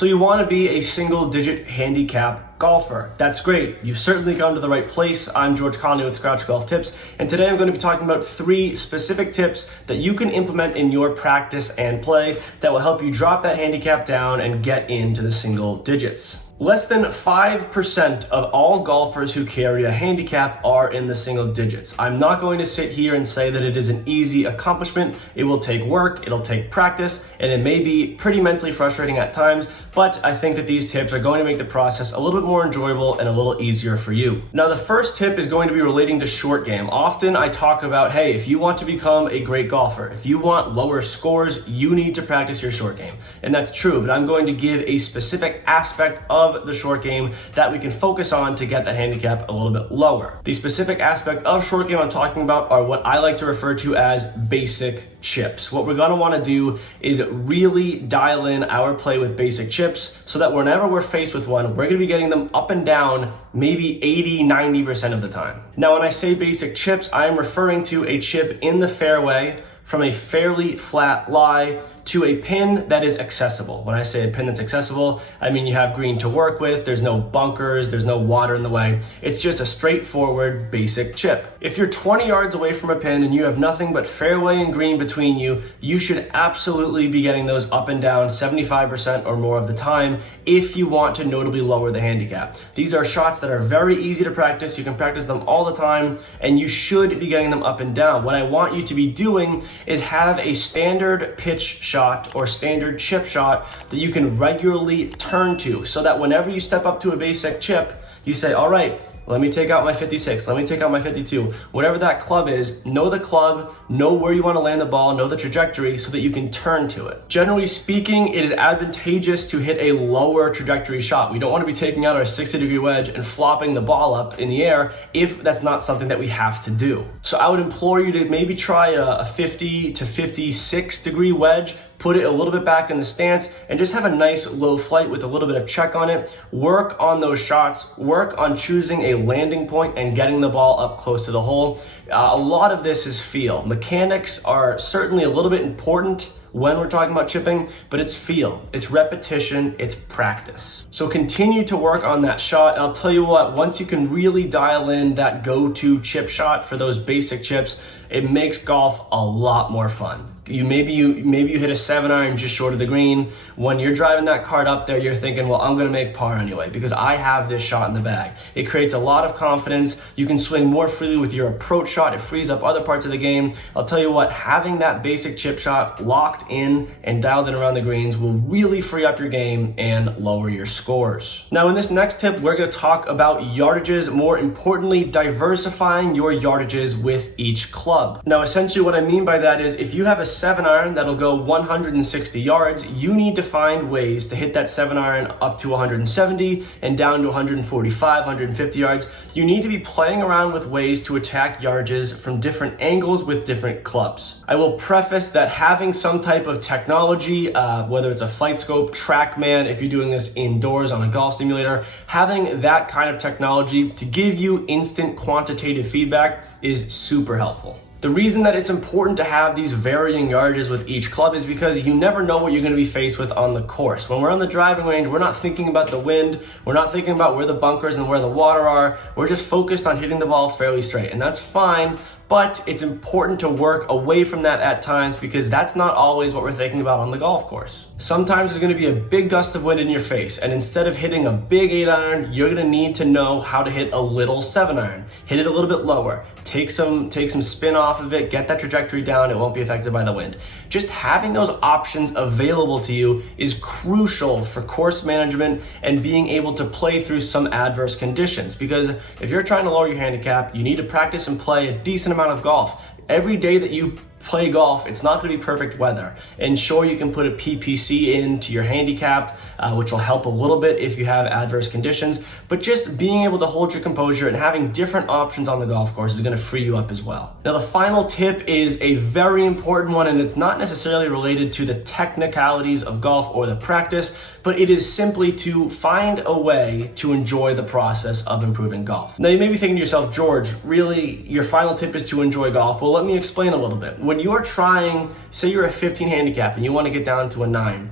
So you want to be a single-digit handicap golfer. That's great. You've certainly come to the right place. I'm George Conley with Scratch Golf Tips, and today I'm going to be talking about 3 specific tips that you can implement in your practice and play that will help you drop that handicap down and get into the single digits. Less than 5% of all golfers who carry a handicap are in the single digits. I'm not going to sit here and say that it is an easy accomplishment. It will take work, it'll take practice, and it may be pretty mentally frustrating at times, but I think that these tips are going to make the process a little bit more enjoyable and a little easier for you. Now, the first tip is going to be relating to short game. Often I talk about, hey, if you want to become a great golfer, if you want lower scores, you need to practice your short game. And that's true, but I'm going to give a specific aspect of the short game that we can focus on to get that handicap a little bit lower. The specific aspect of short game I'm talking about are what I like to refer to as basic chips. What we're going to want to do is really dial in our play with basic chips so that whenever we're faced with one, we're going to be getting them up and down maybe 80-90% of the time. Now, when I say basic chips, I am referring to a chip in the fairway from a fairly flat lie to a pin that is accessible. When I say a pin that's accessible, I mean you have green to work with, there's no bunkers, there's no water in the way. It's just a straightforward basic chip. If you're 20 yards away from a pin and you have nothing but fairway and green between you, you should absolutely be getting those up and down 75% or more of the time if you want to notably lower the handicap. These are shots that are very easy to practice. You can practice them all the time and you should be getting them up and down. What I want you to be doing is have a standard pitch shot or standard chip shot that you can regularly turn to so that whenever you step up to a basic chip, you say, all right, let me take out my 56, let me take out my 52, whatever that club is, know the club, know where you want to land the ball, know the trajectory so that you can turn to it. Generally speaking, it is advantageous to hit a lower trajectory shot. We don't want to be taking out our 60-degree wedge and flopping the ball up in the air if that's not something that we have to do. So I would implore you to maybe try a 50 to 56 degree wedge, put it a little bit back in the stance, and just have a nice low flight with a little bit of check on it. Work on those shots, work on choosing a landing point and getting the ball up close to the hole. A lot of this is feel. Mechanics are certainly a little bit important when we're talking about chipping, but it's feel, it's repetition, it's practice. So continue to work on that shot. And I'll tell you what, once you can really dial in that go-to chip shot for those basic chips, it makes golf a lot more fun. Maybe you hit a 7-iron just short of the green. When you're driving that cart up there, you're thinking, well, I'm gonna make par anyway because I have this shot in the bag. It creates a lot of confidence. You can swing more freely with your approach shot. It frees up other parts of the game. I'll tell you what, having that basic chip shot locked in and dialed in around the greens will really free up your game and lower your scores. Now, in this next tip, we're gonna talk about yardages, more importantly, diversifying your yardages with each club. Now, essentially what I mean by that is if you have a 7-iron that'll go 160 yards, you need to find ways to hit that 7-iron up to 170 and down to 145, 150 yards. You need to be playing around with ways to attack yardages from different angles with different clubs. I will preface that having some type of technology, whether it's a flight scope, TrackMan, if you're doing this indoors on a golf simulator, having that kind of technology to give you instant quantitative feedback is super helpful. The reason that it's important to have these varying yardages with each club is because you never know what you're going to be faced with on the course. When we're on the driving range, we're not thinking about the wind, we're not thinking about where the bunkers and where the water are, we're just focused on hitting the ball fairly straight, and that's fine. But it's important to work away from that at times because that's not always what we're thinking about on the golf course. Sometimes there's going to be a big gust of wind in your face, and instead of hitting a big 8-iron, you're going to need to know how to hit a little 7-iron. Hit it a little bit lower. Take some spin off of it, get that trajectory down, it won't be affected by the wind. Just having those options available to you is crucial for course management and being able to play through some adverse conditions, because if you're trying to lower your handicap, you need to practice and play a decent amount of golf. Every day that you play golf, it's not going to be perfect weather. And sure, you can put a PPC into your handicap, which will help a little bit if you have adverse conditions, but just being able to hold your composure and having different options on the golf course is going to free you up as well. Now, the final tip is a very important one, and it's not necessarily related to the technicalities of golf or the practice, but it is simply to find a way to enjoy the process of improving golf. Now, you may be thinking to yourself, George, really, your final tip is to enjoy golf. Well, let me explain a little bit. When you're trying, say you're a 15 handicap and you want to get down to a 9,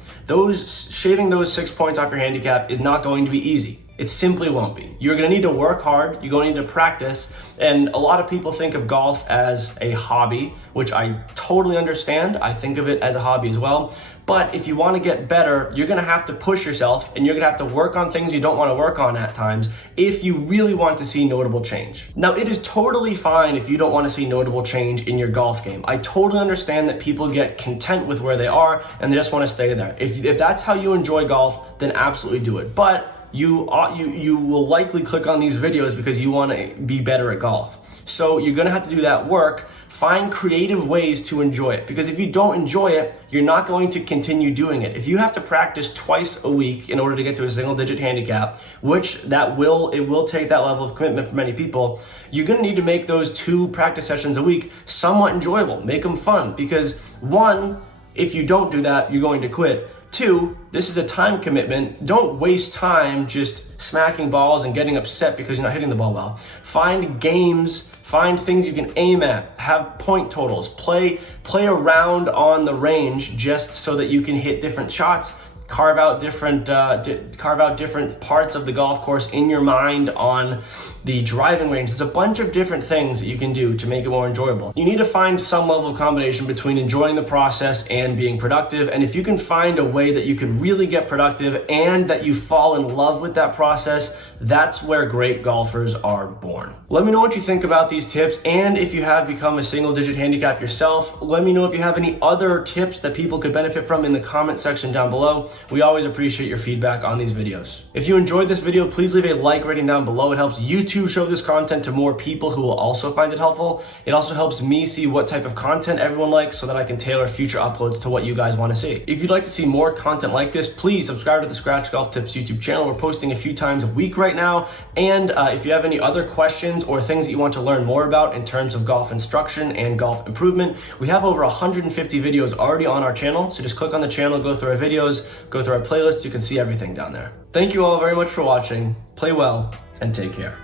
shaving those 6 points off your handicap is not going to be easy. It simply won't be. You're gonna need to work hard, you're gonna need to practice, and a lot of people think of golf as a hobby, which I totally understand. I think of it as a hobby as well. But if you wanna get better, you're gonna have to push yourself and you're gonna have to work on things you don't wanna work on at times if you really want to see notable change. Now, it is totally fine if you don't wanna see notable change in your golf game. I totally understand that people get content with where they are and they just wanna stay there. If that's how you enjoy golf, then absolutely do it. But you will likely click on these videos because you want to be better at golf. So you're going to have to do that work. Find creative ways to enjoy it, because if you don't enjoy it, you're not going to continue doing it. If you have to practice twice a week in order to get to a single digit handicap, which it will take that level of commitment for many people, you're going to need to make those 2 practice sessions a week somewhat enjoyable. Make them fun, because 1, if you don't do that, you're going to quit. 2, this is a time commitment. Don't waste time just smacking balls and getting upset because you're not hitting the ball well. Find games, find things you can aim at, have point totals, play around on the range just so that you can hit different shots. Carve out different parts of the golf course in your mind on the driving range. There's a bunch of different things that you can do to make it more enjoyable. You need to find some level of combination between enjoying the process and being productive. And if you can find a way that you can really get productive and that you fall in love with that process, that's where great golfers are born. Let me know what you think about these tips, and if you have become a single digit handicap yourself, let me know if you have any other tips that people could benefit from in the comment section down below. We always appreciate your feedback on these videos. If you enjoyed this video, please leave a like rating down below. It helps YouTube show this content to more people who will also find it helpful. It also helps me see what type of content everyone likes so that I can tailor future uploads to what you guys want to see. If you'd like to see more content like this, please subscribe to the Scratch Golf Tips YouTube channel. We're posting a few times a week right now. And if you have any other questions or things that you want to learn more about in terms of golf instruction and golf improvement, we have over 150 videos already on our channel. So just click on the channel, go through our videos, go through our playlist. You can see everything down there. Thank you all very much for watching. Play well and take care.